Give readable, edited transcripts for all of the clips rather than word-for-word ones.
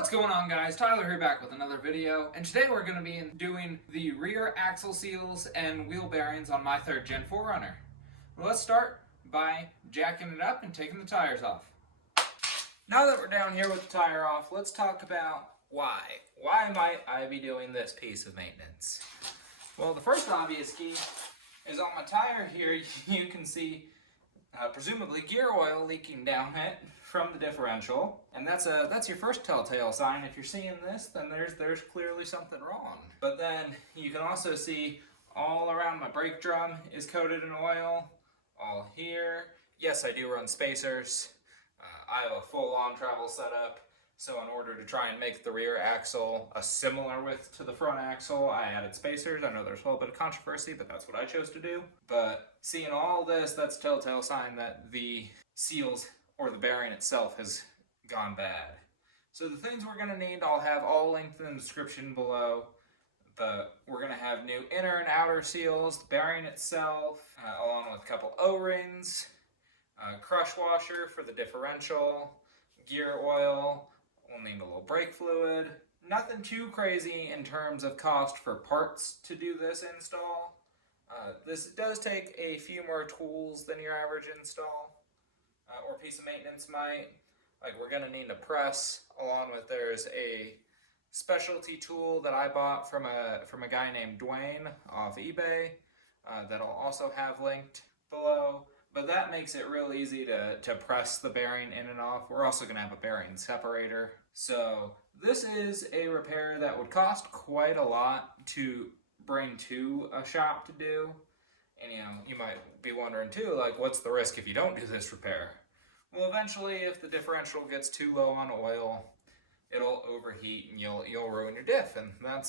What's going on, guys? Tyler here, back with another video, and today we're going to be doing the rear axle seals and wheel bearings on my 3rd Gen 4Runner. Well, let's start by jacking it up and taking the tires off. Now that we're down here with the tire off, let's talk about why. Why might I be doing this piece of maintenance? Well, the first obvious key is on my tire here. You can see presumably gear oil leaking down it from the differential, and that's your first telltale sign. If you're seeing this, then there's clearly something wrong. But then you can also see all around my brake drum is coated in oil. All here, yes, I do run spacers. I have a full-on travel setup, so in order to try and make the rear axle a similar width to the front axle, I added spacers. I know there's a little bit of controversy, but that's what I chose to do. But seeing all this, that's a telltale sign that the seals or the bearing itself has gone bad. So the things we're going to need, I'll have all linked in the description below. But we're going to have new inner and outer seals, the bearing itself, along with a couple O-rings, crush washer for the differential, gear oil. We'll need a little brake fluid. Nothing too crazy in terms of cost for parts to do this install. This does take a few more tools than your average install or piece of maintenance might. Like, we're going to need a press, along with there's a specialty tool that I bought from a guy named Duane off eBay that I'll also have linked below. But that makes it real easy to press the bearing in and off. We're also going to have a bearing separator. So this is a repair that would cost quite a lot to bring to a shop to do. And you might be wondering too, like, what's the risk if you don't do this repair? Well, eventually, if the differential gets too low on oil, it'll overheat and you'll ruin your diff, and then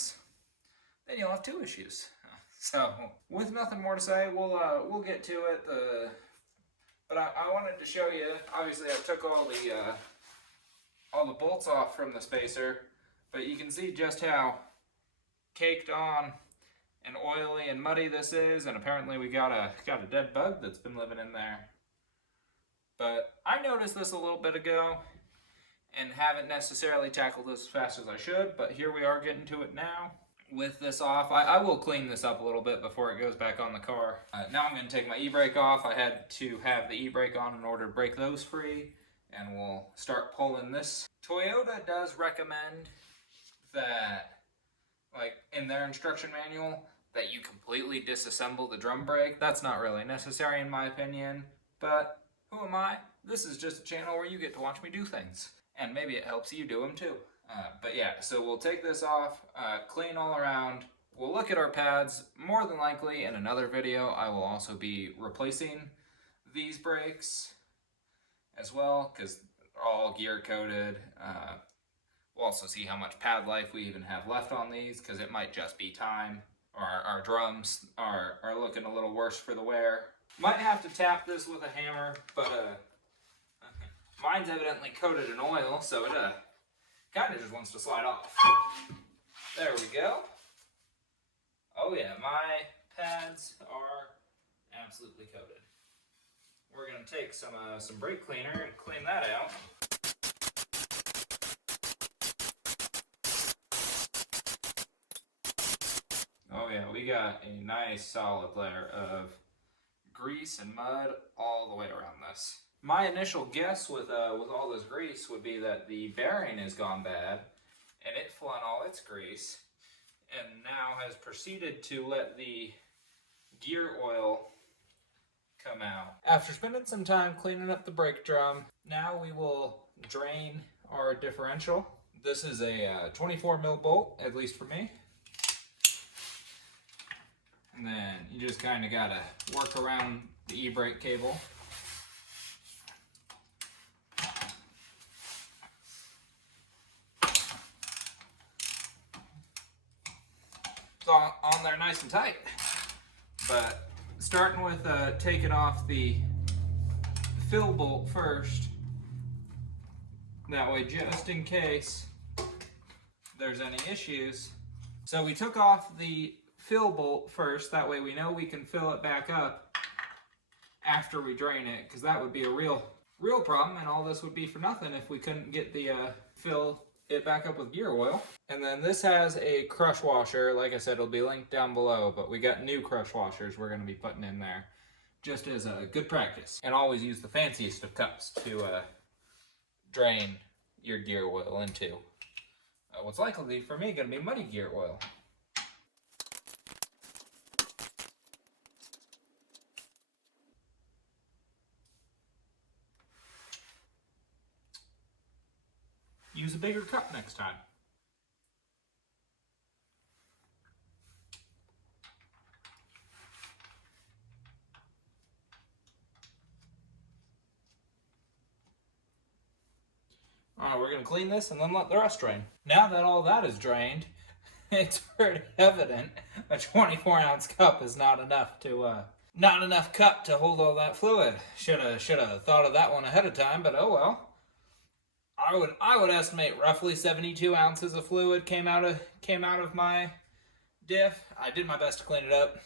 you'll have 2 issues. So, with nothing more to say, we'll get to it. But I wanted to show you. Obviously, I took all the bolts off from the spacer, but you can see just how caked on and oily and muddy this is, and apparently we got a dead bug that's been living in there. But I noticed this a little bit ago and haven't necessarily tackled this as fast as I should, but here we are getting to it now. With this off, I will clean this up a little bit before it goes back on the car. Now I'm going to take my e-brake off. I had to have the e-brake on in order to break those free, and we'll start pulling this. Toyota does recommend that, like, in their instruction manual, that you completely disassemble the drum brake. That's not really necessary in my opinion, but who am I? This is just a channel where you get to watch me do things, and maybe it helps you do them too. But yeah, so we'll take this off, clean all around. We'll look at our pads. More than likely in another video I will also be replacing these brakes as well, because they're all gear coated. We'll also see how much pad life we even have left on these, because it might just be time, or our drums are looking a little worse for the wear. Might have to tap this with a hammer, but mine's evidently coated in oil, so it kind of just wants to slide off. There we go. Oh yeah, my pads are absolutely coated. We're going to take some brake cleaner and clean that out. Oh yeah, we got a nice solid layer of grease and mud all the way around this. My initial guess with all this grease would be that the bearing has gone bad and it flung all its grease and now has proceeded to let the gear oil come out. After spending some time cleaning up the brake drum, now we will drain our differential. This is a 24 mil bolt, at least for me. And then you just kind of gotta work around the e-brake cable. It's all on there nice and tight. But starting with taking off the fill bolt first. That way, just in case there's any issues. So we took off the fill bolt first, that way we know we can fill it back up after we drain it, because that would be a real problem, and all this would be for nothing if we couldn't get the fill it back up with gear oil. And then this has a crush washer. Like I said, it'll be linked down below, but we got new crush washers we're gonna be putting in there just as a good practice. And always use the fanciest of cups to drain your gear oil into. What's likely for me gonna be muddy gear oil. Use a bigger cup next time. Alright, we're going to clean this and then let the rest drain. Now that all that is drained, it's pretty evident a 24-ounce cup is not enough cup to hold all that fluid. Should have thought of that one ahead of time, but oh well. I would estimate roughly 72 ounces of fluid came out of my diff. I did my best to clean it up.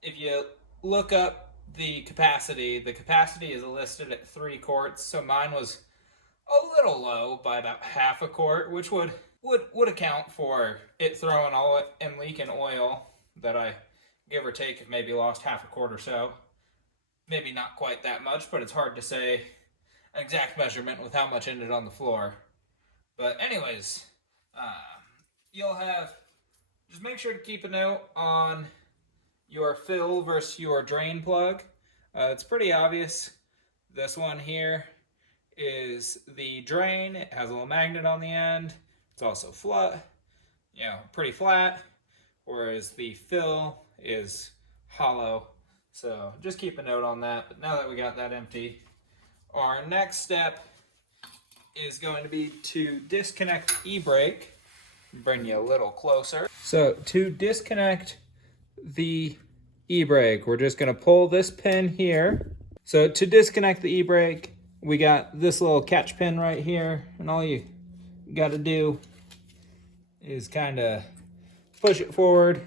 If you look up the capacity is listed at 3 quarts, so mine was a little low by about half a quart, which would account for it throwing all and leaking oil that I, give or take, have maybe lost half a quart or so. Maybe not quite that much, but it's hard to say an exact measurement with how much ended on the floor. But anyways, you'll have, just make sure to keep a note on your fill versus your drain plug. It's pretty obvious. This one here is the drain. It has a little magnet on the end. It's also flat, pretty flat, whereas the fill is hollow. So just keep a note on that. But now that we got that empty, our next step is going to be to disconnect the e-brake. Bring you a little closer. So to disconnect the e-brake, we're just going to pull this pin here. So to disconnect the e-brake, we got this little catch pin right here, and all you got to do is kind of push it forward.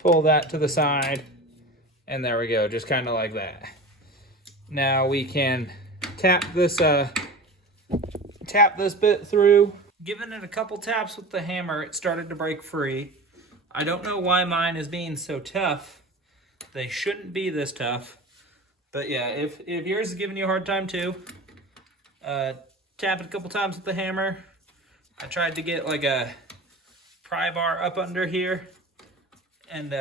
Pull that to the side, and there we go, just kind of like that. Now we can tap this bit through. Giving it a couple taps with the hammer, it started to break free. I don't know why mine is being so tough. They shouldn't be this tough. But yeah, if yours is giving you a hard time too, tap it a couple times with the hammer. I tried to get like a pry bar up under here and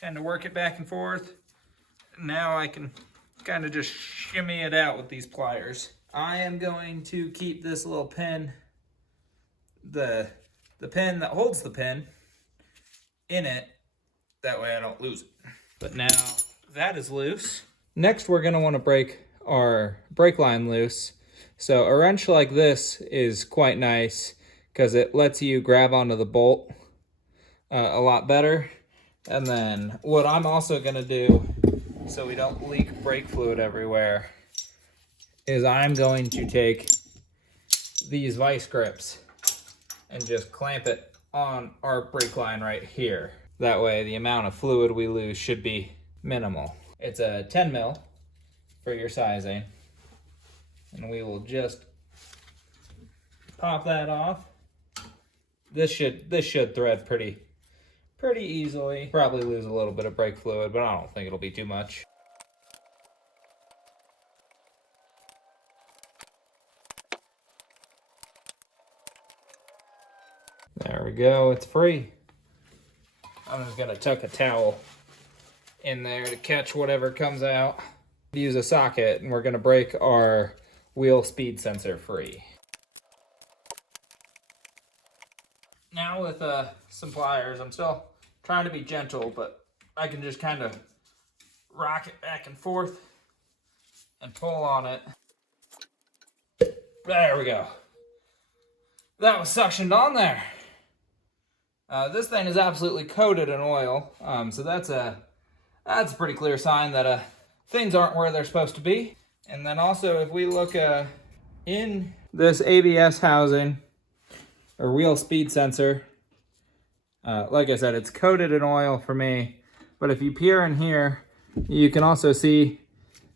kind of work it back and forth. Now I can kind of just shimmy it out with these pliers. I am going to keep this little pin, the pin that holds the pin, in it. That way I don't lose it. But now that is loose. Next we're going to want to break our brake line loose. So a wrench like this is quite nice because it lets you grab onto the bolt a lot better. And then what I'm also going to do, so we don't leak brake fluid everywhere, is I'm going to take these vice grips and just clamp it on our brake line right here. That way the amount of fluid we lose should be minimal. It's a 10 mil for your sizing. And we will just pop that off. This should thread pretty easily. Probably lose a little bit of brake fluid, but I don't think it'll be too much. There we go, it's free. I'm just gonna tuck a towel in there to catch whatever comes out. Use a socket, and we're gonna break our wheel speed sensor free. Now with some pliers, I'm still trying to be gentle, but I can just kind of rock it back and forth and pull on it. There we go. That was suctioned on there. This thing is absolutely coated in oil, so that's a pretty clear sign that things aren't where they're supposed to be. And then also, if we look in this ABS housing or wheel speed sensor, like I said, it's coated in oil for me. But if you peer in here, you can also see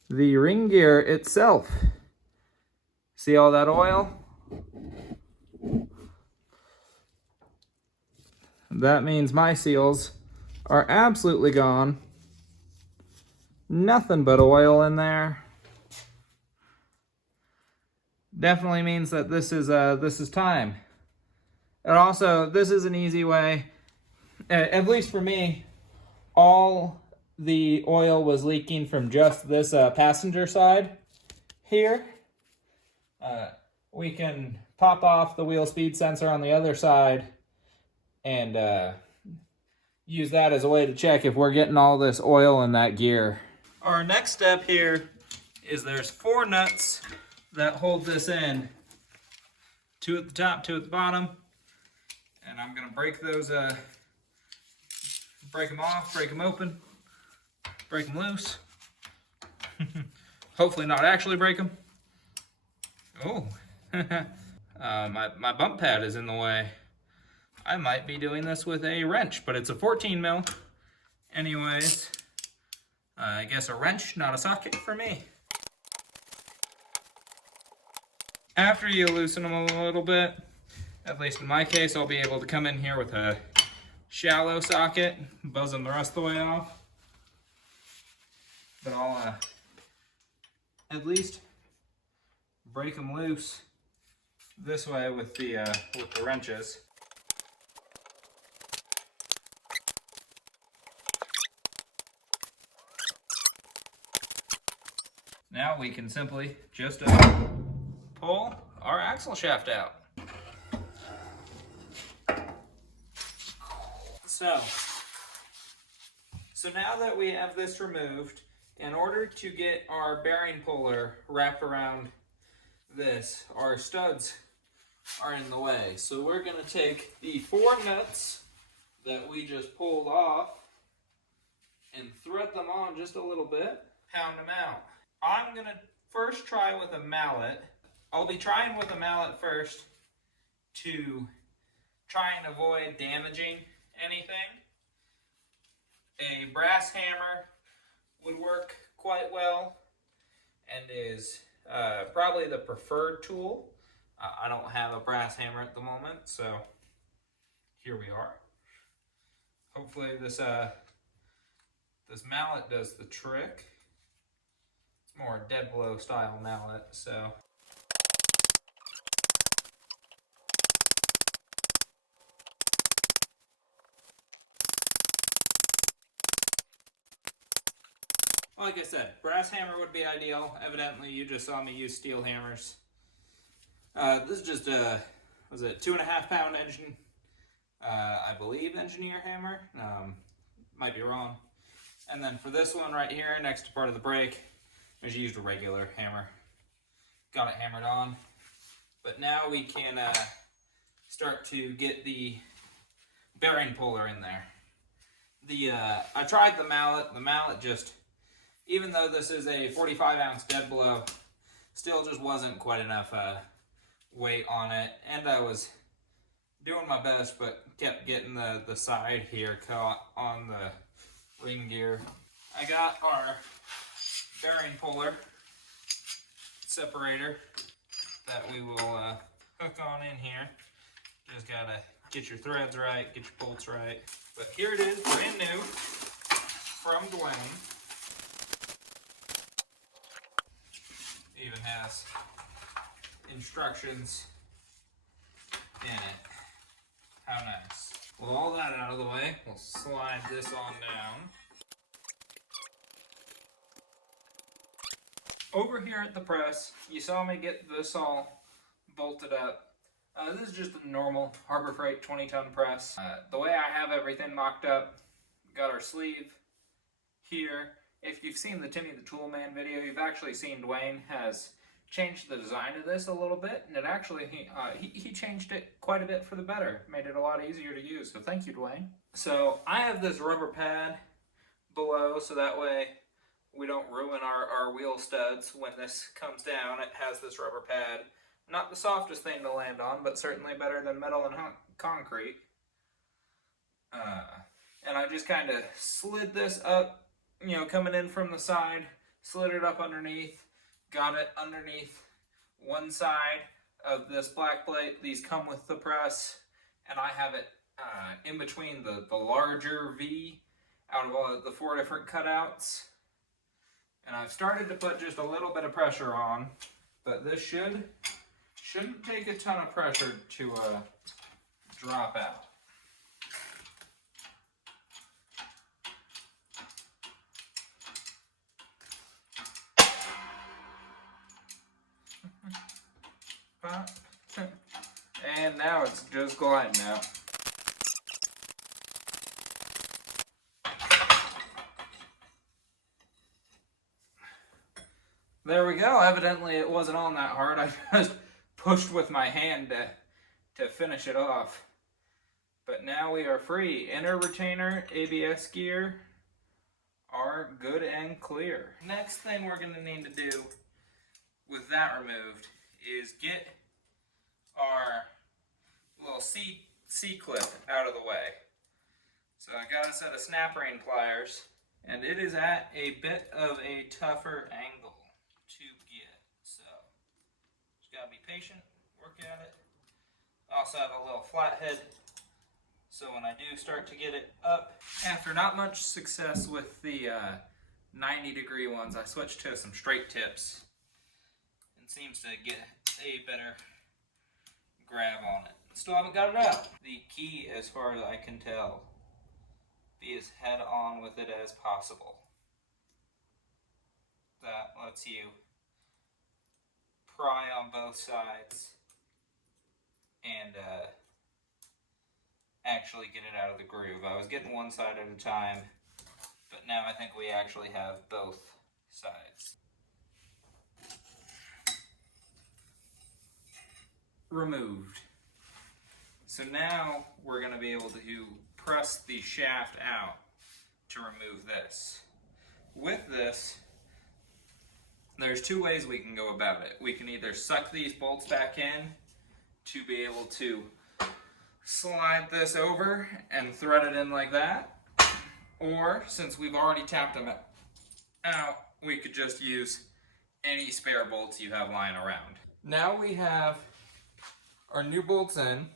the ring gear itself. See all that oil? That means my seals are absolutely gone. Nothing but oil in there. Definitely means that this is time. And also, this is an easy way, at least for me, all the oil was leaking from just this passenger side here. We can pop off the wheel speed sensor on the other side and use that as a way to check if we're getting all this oil in that gear. Our next step here is there's 4 nuts that hold this in. 2 at the top, 2 at the bottom. And I'm gonna break those, break them off, break them open, break them loose. Hopefully not actually break them. Oh, my bump pad is in the way. I might be doing this with a wrench, but it's a 14 mil. Anyways, I guess a wrench, not a socket for me. After you loosen them a little bit, at least in my case, I'll be able to come in here with a shallow socket, buzz them the rest of the way off. But I'll at least break them loose this way with the wrenches. Now we can simply just pull our axle shaft out. So now that we have this removed, in order to get our bearing puller wrapped around this, our studs are in the way. So we're going to take the 4 nuts that we just pulled off and thread them on just a little bit, pound them out. I'm going to first try with a mallet. I'll be trying with a mallet first to try and avoid damaging anything. A brass hammer would work quite well and is probably the preferred tool. I don't have a brass hammer at the moment, so here we are. Hopefully this mallet does the trick. It's more a dead blow style mallet, so. Like I said, brass hammer would be ideal. Evidently, you just saw me use steel hammers. This is just a, was it 2.5 pound engine? I believe engineer hammer. Might be wrong. And then for this one right here, next to part of the brake, I just used a regular hammer. Got it hammered on. But now we can start to get the bearing puller in there. I tried the mallet. The mallet just, even though this is a 45 ounce dead blow, still just wasn't quite enough weight on it. And I was doing my best, but kept getting the side here caught on the ring gear. I got our bearing puller separator that we will hook on in here. Just gotta get your threads right, get your bolts right. But here it is, brand new from Duane. Even has instructions in it. How nice. With all that out of the way, we'll slide this on down. Over here at the press, you saw me get this all bolted up. This is just a normal Harbor Freight 20-ton press. The way I have everything mocked up, got our sleeve here. If you've seen the Timmy the Tool Man video, you've actually seen Duane has changed the design of this a little bit, and it actually, he changed it quite a bit for the better. Made it a lot easier to use, so thank you, Duane. So I have this rubber pad below, so that way we don't ruin our wheel studs when this comes down. It has this rubber pad. Not the softest thing to land on, but certainly better than metal and concrete. And I just kind of slid this up, you know, coming in from the side, slid it up underneath, got it underneath one side of this black plate. These come with the press, and I have it in between the larger V out of all the 4 different cutouts. And I've started to put just a little bit of pressure on, but this shouldn't take a ton of pressure to drop out. And now it's just gliding out. There we go. Evidently it wasn't on that hard. I just pushed with my hand to finish it off. But now we are free. Inner retainer, ABS gear are good and clear. Next thing we're going to need to do with that removed is get our little C-clip out of the way. So I got a set of snap ring pliers, and it is at a bit of a tougher angle to get. So just gotta be patient, work at it. I also have a little flathead, so when I do start to get it up, after not much success with the 90-degree ones, I switched to some straight tips. It seems to get a better grab on it. Still haven't got it out. The key, as far as I can tell, be as head on with it as possible. That lets you pry on both sides and actually get it out of the groove. I was getting one side at a time, but now I think we actually have both sides. Removed. So now we're going to be able to press the shaft out to remove this. With this, there's 2 ways we can go about it. We can either suck these bolts back in to be able to slide this over and thread it in like that, or since we've already tapped them out, we could just use any spare bolts you have lying around. Now we have our new bolts in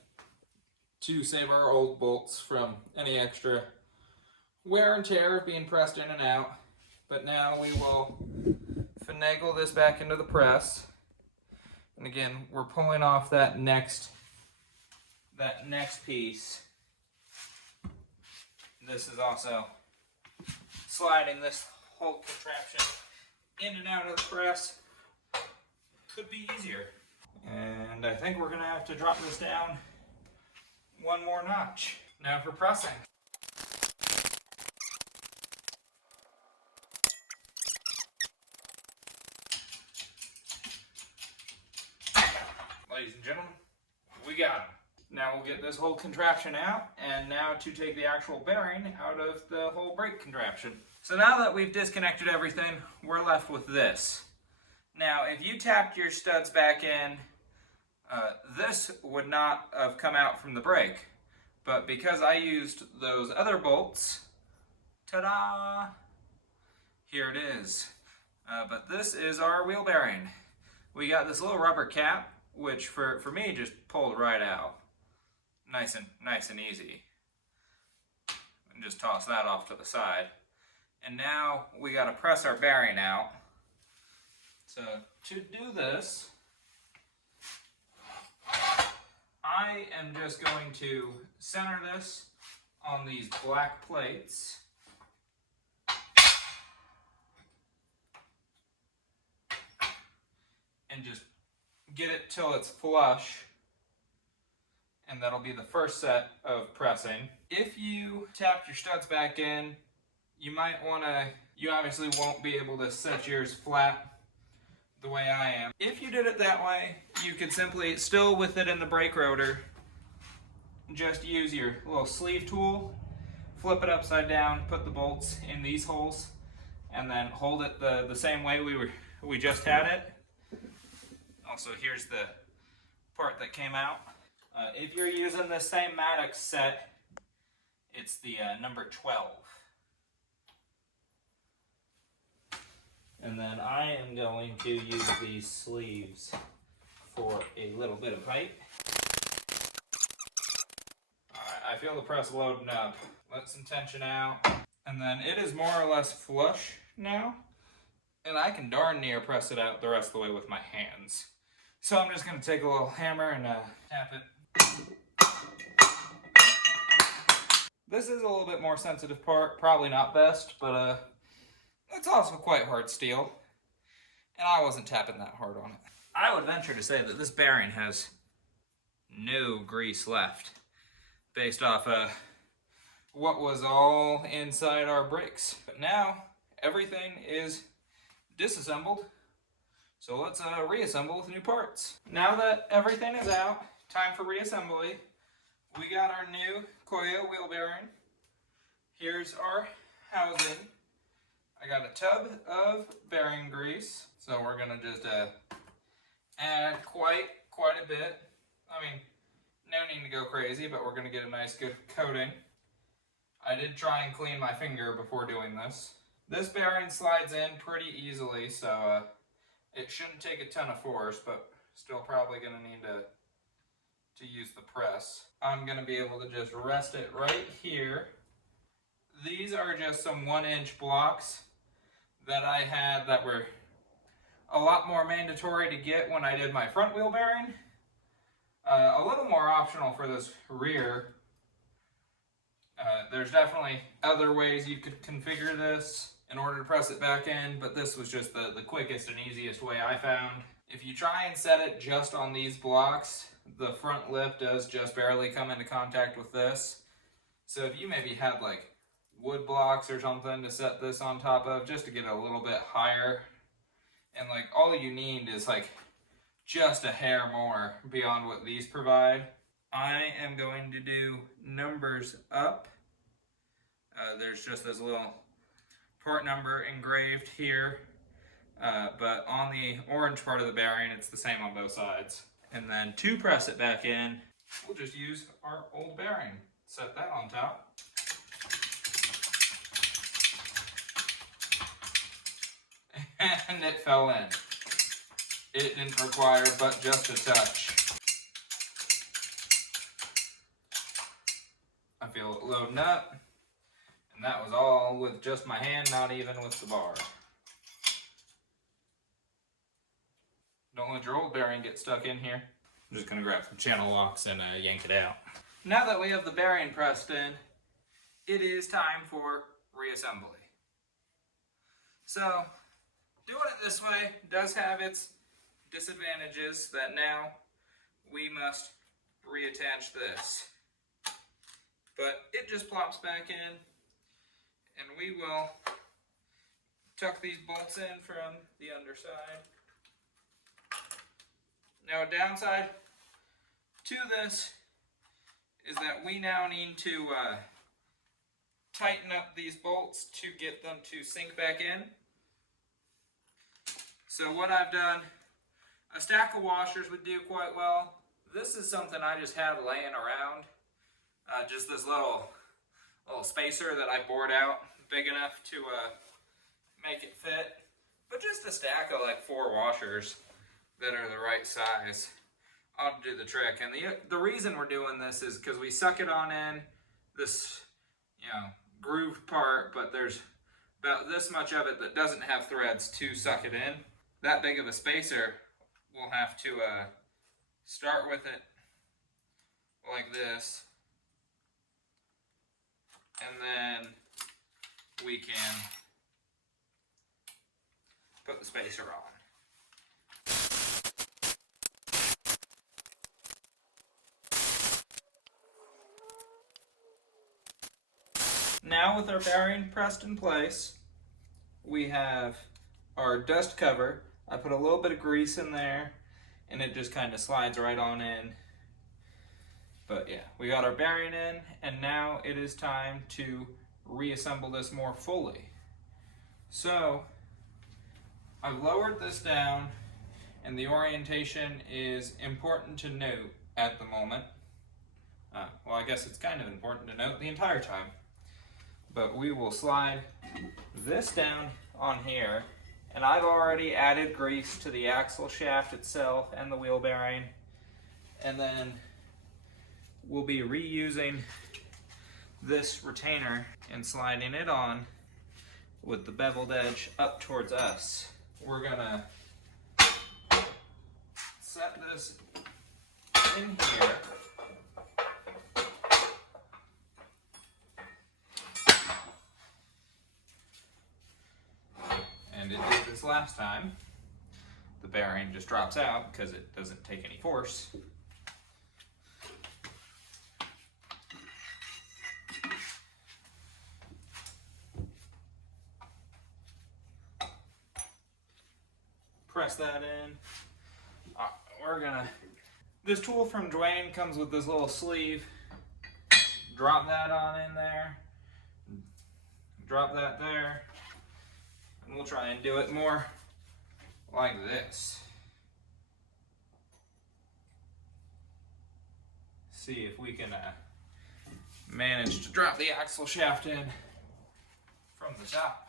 to save our old bolts from any extra wear and tear of being pressed in and out. But now we will finagle this back into the press. And again, we're pulling off that next piece. This is also sliding this whole contraption in and out of the press. Could be easier. And I think we're going to have to drop this down one more notch. Now for pressing. Ladies and gentlemen, we got them. Now we'll get this whole contraption out, and now to take the actual bearing out of the whole brake contraption. So now that we've disconnected everything, we're left with this. Now if you tapped your studs back in, this would not have come out from the brake, but because I used those other bolts, ta-da, here it is. But this is our wheel bearing. We got this little rubber cap, which for me just pulled right out, nice and easy. And just toss that off to the side. And now we got to press our bearing out. So to do this, I am just going to center this on these black plates. And just get it till it's flush. And that'll be the first set of pressing. If you tapped your studs back in, you might want to, you obviously won't be able to set yours flat the way I am. If you did it that way, you could simply, still with it in the brake rotor, just use your little sleeve tool, flip it upside down, put the bolts in these holes, and then hold it the same way we just had it. Also, here's the part that came out. If you're using the same Maddox set, It's the number 12. And then I am going to use these sleeves for a little bit of height. Alright, I feel the press loading up. Let some tension out. And then it is more or less flush now. And I can darn near press it out the rest of the way with my hands. So I'm just going to take a little hammer and tap it. This is a little bit more sensitive part, probably not best, but it's also quite hard steel. And I wasn't tapping that hard on it. I would venture to say that this bearing has no grease left, based off what was all inside our brakes. But now, everything is disassembled, so let's reassemble with new parts. Now that everything is out, time for reassembly. We got our new coil wheel bearing. Here's our housing. I got a tub of bearing grease, so we're gonna just add quite a bit. I mean, no need to go crazy, but we're gonna get a nice good coating. I did try and clean my finger before doing this. This bearing slides in pretty easily, so it shouldn't take a ton of force, but still probably gonna need to use the press. I'm gonna be able to just rest it right here. These are just some 1-inch blocks that I had that were a lot more mandatory to get when I did my front wheel bearing. A little more optional for this rear. There's definitely other ways you could configure this in order to press it back in, but this was just the quickest and easiest way I found. If you try and set it just on these blocks, the front lip does just barely come into contact with this. So if you maybe had like wood blocks or something to set this on top of, just to get a little bit higher, and like all you need is like just a hair more beyond what these provide. I am going to do numbers up. There's just this little part number engraved here, but on the orange part of the bearing it's the same on both sides. And then to press it back in, we'll just use our old bearing. Set that on top. And it fell in. It didn't require but just a touch. I feel it loading up, and that was all with just my hand, not even with the bar. Don't let your old bearing get stuck in here. I'm just going to grab some channel locks and yank it out. Now that we have the bearing pressed in, it is time for reassembly. So, doing it this way does have its disadvantages, that now we must reattach this. But it just plops back in, and we will tuck these bolts in from the underside. Now a downside to this is that we now need to tighten up these bolts to get them to sink back in. So what I've done, a stack of washers would do quite well. This is something I just had laying around. Just this little spacer that I bored out big enough to make it fit. But just a stack of like 4 washers that are the right size ought to do the trick. And the reason we're doing this is because we suck it on in this, grooved part, but there's about this much of it that doesn't have threads to suck it in. That big of a spacer, we'll have to start with it like this, and then we can put the spacer on. Now with our bearing pressed in place, we have our dust cover. I put a little bit of grease in there and it just kind of slides right on in. But yeah, we got our bearing in, and now it is time to reassemble this more fully. So I've lowered this down, and the orientation is important to note at the moment. Well, I guess it's kind of important to note the entire time. But we will slide this down on here, and I've already added grease to the axle shaft itself and the wheel bearing. And then we'll be reusing this retainer and sliding it on with the beveled edge up towards us. We're gonna set this in here. And it did this last time. The bearing just drops out because it doesn't take any force. Press that in. This tool from Duane comes with this little sleeve. Drop that on in there. Drop that there. And we'll try and do it more like this. See if we can manage to drop the axle shaft in from the top.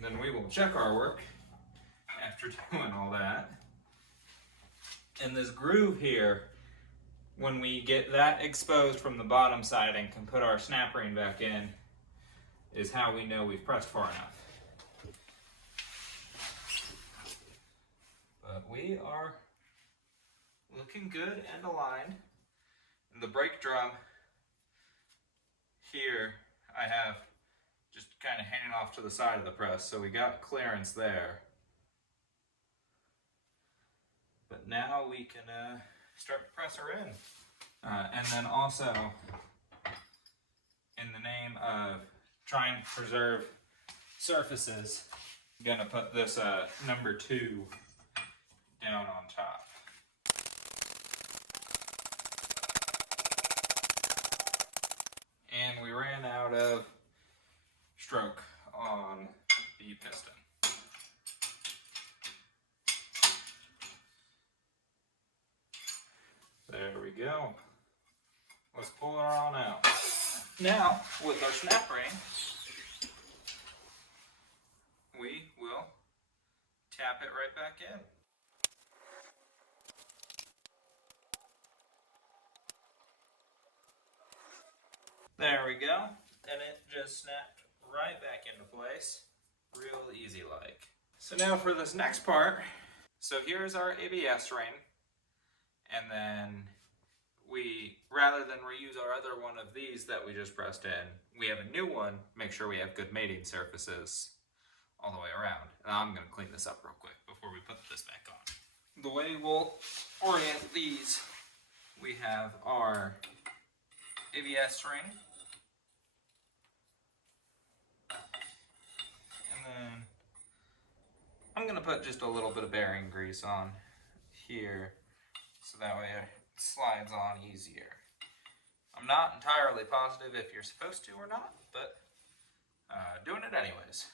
Then we will check our work after doing all that. And this groove here, when we get that exposed from the bottom side and can put our snap ring back in, is how we know we've pressed far enough. But we are looking good and aligned. And the brake drum here, I have just kind of hanging off to the side of the press, so we got clearance there. But now we can start to press her in. And then also, in the name of trying to preserve surfaces, I'm gonna put this number 2 down on top. And we ran out of stroke on the piston. There we go. Let's pull her on out. Now, with our snap ring, we will tap it right back in. There we go. And it just snapped right back into place, real easy like. So now for this next part, so here's our ABS ring, and then we, rather than reuse our other one of these that we just pressed in, we have a new one, make sure we have good mating surfaces all the way around. And I'm gonna clean this up real quick before we put this back on. The way we'll orient these, we have our ABS ring, and I'm gonna put just a little bit of bearing grease on here so that way it slides on easier. I'm not entirely positive if you're supposed to or not, but doing it anyways.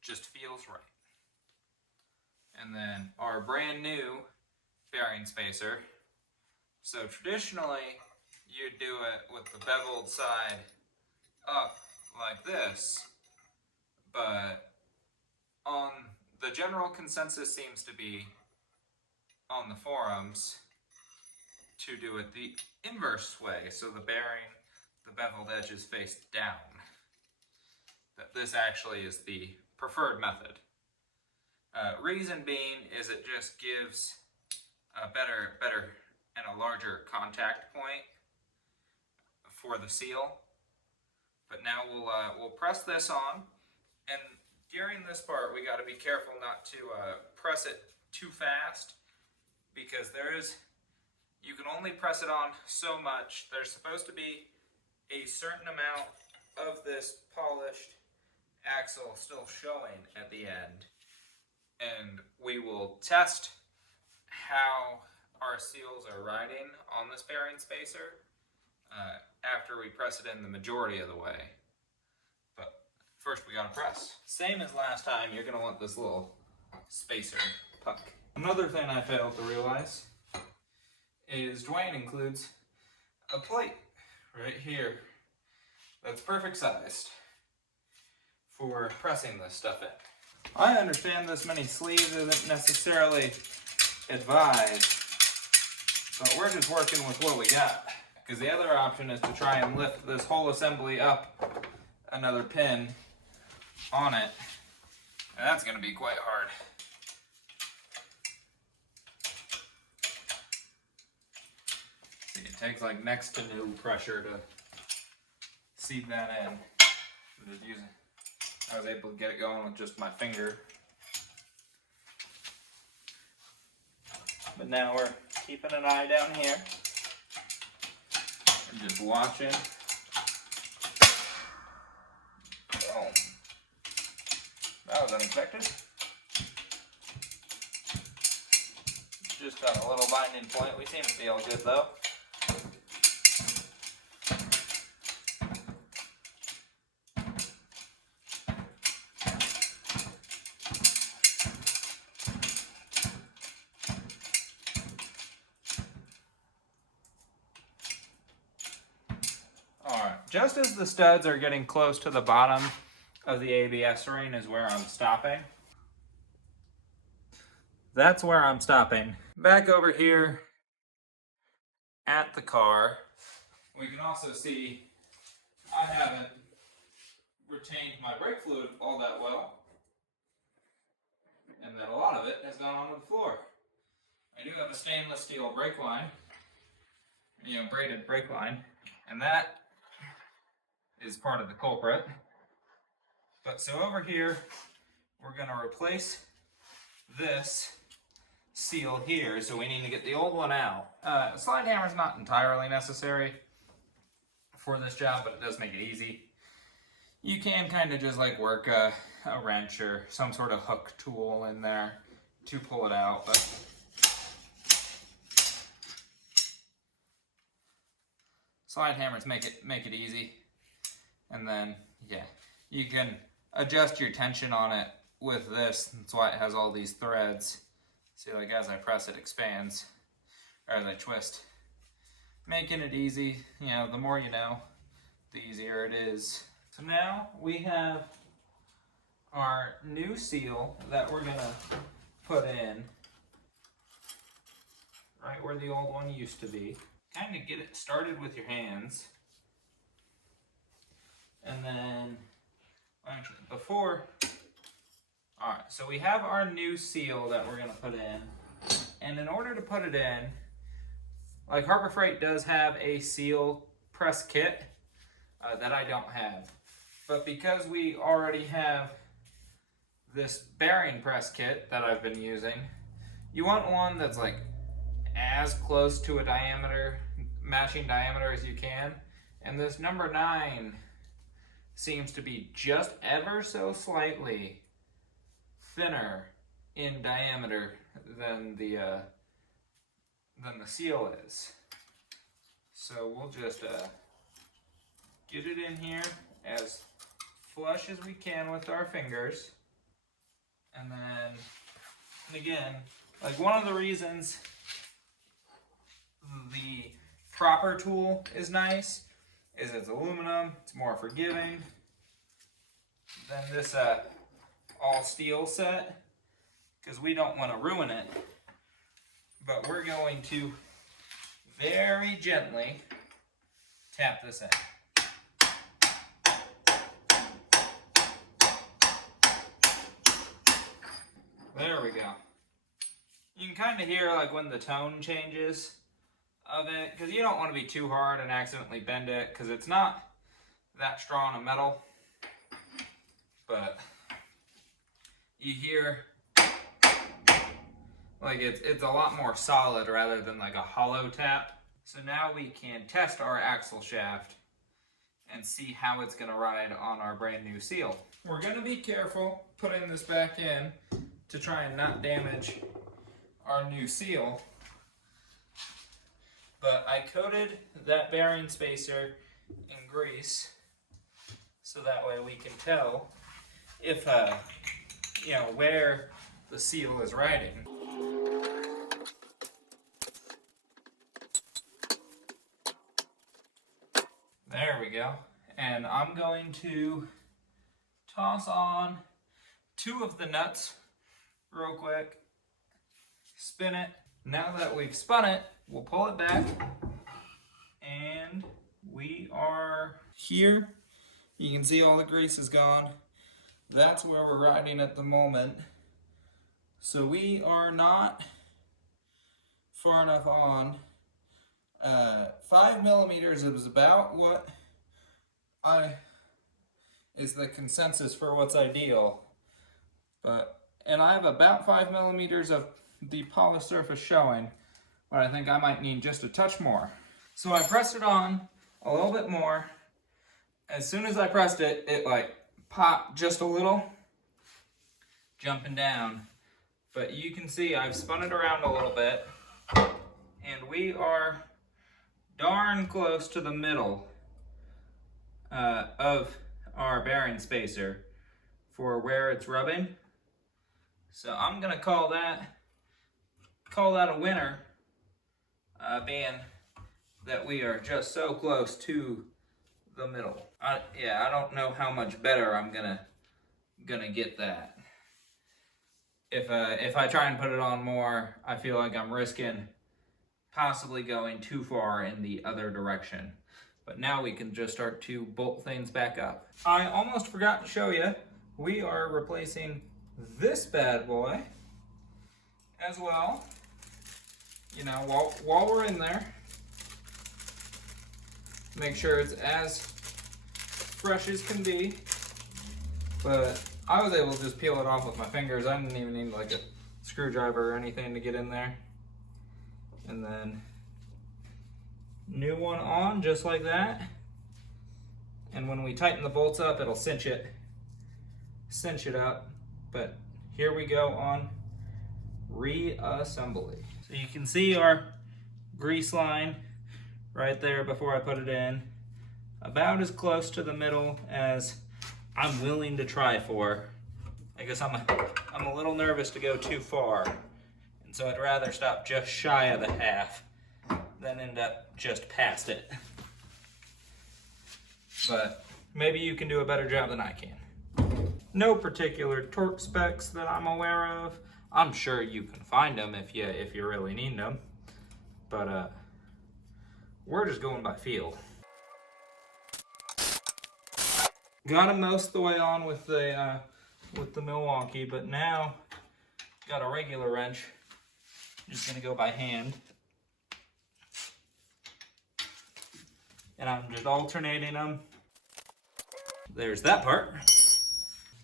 Just feels right. And then our brand new bearing spacer. So traditionally, you'd do it with the beveled side up like this, but on the general consensus seems to be on the forums to do it the inverse way, so the bearing, the beveled edge is faced down. That this actually is the preferred method. Reason being is it just gives a better and a larger contact point for the seal. But now we'll press this on, and during this part we got to be careful not to press it too fast, because you can only press it on so much. There's supposed to be a certain amount of this polished axle still showing at the end, and we will test how our seals are riding on this bearing spacer after we press it in the majority of the way. But first we gotta press. Same as last time, you're gonna want this little spacer puck. Another thing I failed to realize is Duane includes a plate right here that's perfect sized for pressing this stuff in. I understand this many sleeves isn't necessarily advised, but we're just working with what we got. Because the other option is to try and lift this whole assembly up another pin on it, and that's going to be quite hard. See, it takes like next to no pressure to seat that in. I was able to get it going with just my finger. But now we're keeping an eye down here and just watching. Oh, that was unexpected. Just got a little binding point. We seem to be all good though. Just as the studs are getting close to the bottom of the ABS ring is where I'm stopping. That's where I'm stopping. Back over here at the car, we can also see I haven't retained my brake fluid all that well, and that a lot of it has gone onto the floor. I do have a stainless steel brake line, braided brake line, and that is part of the culprit. But so over here, we're going to replace this seal here, so we need to get the old one out. A slide hammer is not entirely necessary for this job, but it does make it easy. You can kind of just like work a wrench or some sort of hook tool in there to pull it out, but slide hammers make it easy. And then, yeah, you can adjust your tension on it with this. That's why it has all these threads. See, like as I press it expands, or as I twist. Making it easy, the more you know, the easier it is. So now we have our new seal that we're gonna put in right where the old one used to be. Kind of get it started with your hands. And then, actually, alright, so we have our new seal that we're going to put in. And in order to put it in, like Harbor Freight does have a seal press kit that I don't have. But because we already have this bearing press kit that I've been using, you want one that's like as close to a matching diameter as you can. And this number 9 seems to be just ever so slightly thinner in diameter than the seal is. So we'll just get it in here as flush as we can with our fingers. And then, again, like one of the reasons the proper tool is nice is it's aluminum, it's more forgiving than this all steel set, because we don't want to ruin it. But we're going to very gently tap this in. There we go. You can kind of hear like when the tone changes of it, because you don't want to be too hard and accidentally bend it, because it's not that strong a metal, but you hear like it's a lot more solid rather than like a hollow tap. So now we can test our axle shaft and see how it's going to ride on our brand new seal. We're going to be careful putting this back in to try and not damage our new seal. But I coated that bearing spacer in grease so that way we can tell if where the seal is riding. There we go. And I'm going to toss on 2 of the nuts real quick, spin it. Now that we've spun it, we'll pull it back, and we are here. You can see all the grease is gone. That's where we're riding at the moment. So we are not far enough on. 5 millimeters is about what is the consensus for what's ideal. And I have about 5 millimeters of the polished surface showing, but I think I might need just a touch more. So I pressed it on a little bit more. As soon as I pressed it, it like popped just a little, jumping down. But you can see I've spun it around a little bit, and we are darn close to the middle of our bearing spacer for where it's rubbing. So I'm gonna call that a winner, being that we are just so close to the middle. I don't know how much better I'm gonna get that. If I try and put it on more, I feel like I'm risking possibly going too far in the other direction. But now we can just start to bolt things back up. I almost forgot to show you, we are replacing this bad boy as well. You know, while we're in there, make sure it's as fresh as can be. But I was able to just peel it off with my fingers. I didn't even need like a screwdriver or anything to get in there. And then new one on just like that. And when we tighten the bolts up, it'll cinch it up. But here we go on reassembly. So you can see our grease line right there before I put it in. About as close to the middle as I'm willing to try for. I guess I'm a little nervous to go too far. And so I'd rather stop just shy of the half than end up just past it. But maybe you can do a better job than I can. No particular torque specs that I'm aware of. I'm sure you can find them if you really need them. But we're just going by feel. Got them most of the way on with the Milwaukee, but now got a regular wrench. Just gonna go by hand. And I'm just alternating them. There's that part.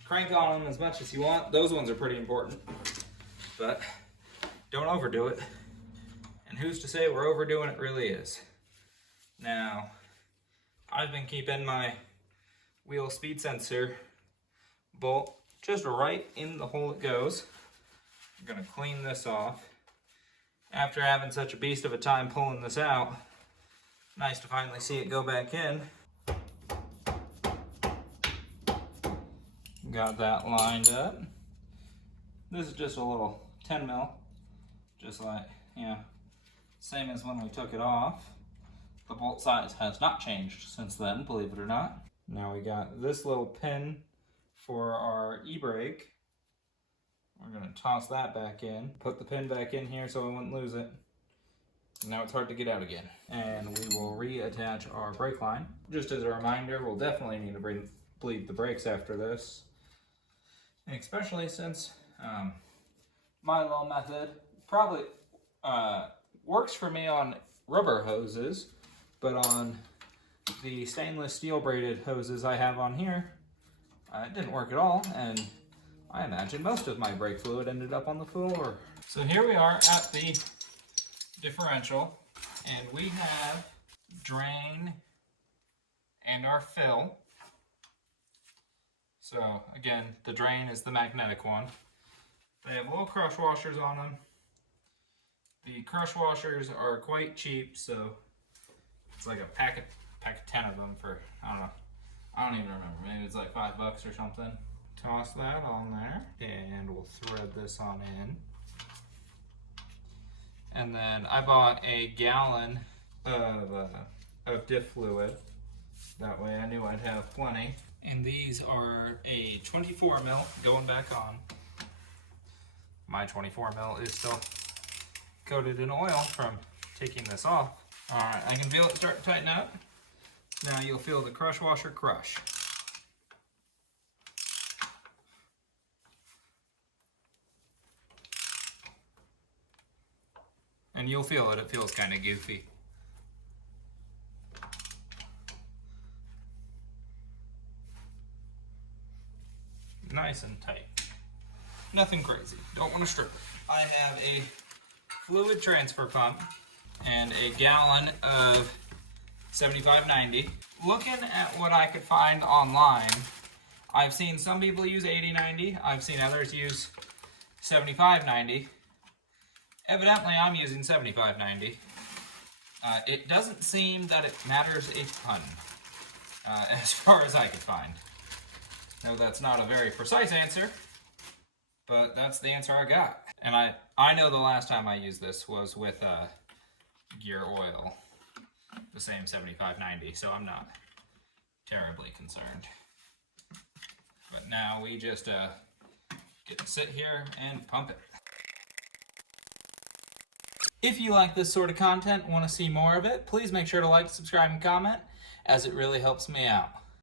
Crank on them as much as you want. Those ones are pretty important, but don't overdo it. And who's to say where overdoing it really is? Now, I've been keeping my wheel speed sensor bolt just right in the hole it goes. I'm gonna clean this off. After having such a beast of a time pulling this out, nice to finally see it go back in. Got that lined up. This is just a little 10 mil, just like, same as when we took it off. The bolt size has not changed since then, believe it or not. Now we got this little pin for our e-brake. We're gonna toss that back in, put the pin back in here so we wouldn't lose it. Now it's hard to get out again. And we will reattach our brake line. Just as a reminder, we'll definitely need to bleed the brakes after this. And especially since my little method probably works for me on rubber hoses, but on the stainless steel braided hoses I have on here, it didn't work at all, and I imagine most of my brake fluid ended up on the floor. So here we are at the differential, and we have drain and our fill. So again, the drain is the magnetic one. They have little crush washers on them. The crush washers are quite cheap, so it's like a pack of 10 of them for, I don't know, I don't even remember, maybe it's like $5 or something. Toss that on there, and we'll thread this on in. And then I bought a gallon of diff fluid. That way I knew I'd have plenty. And these are a 24 mil going back on. My 24 mil is still coated in oil from taking this off. All right, I can feel it start to tighten up. Now you'll feel the crush washer crush. And you'll feel it feels kind of goofy. Nice and tight. Nothing crazy. Don't want to strip it. I have a fluid transfer pump and a gallon of 75/90. Looking at what I could find online, I've seen some people use 80/90. I've seen others use 75/90. Evidently, I'm using 75/90. It doesn't seem that it matters a ton, as far as I could find. No, that's not a very precise answer, but that's the answer I got. And I know the last time I used this was with gear oil, the same 75/90, so I'm not terribly concerned. But now we just get to sit here and pump it. If you like this sort of content and want to see more of it, please make sure to like, subscribe, and comment, as it really helps me out.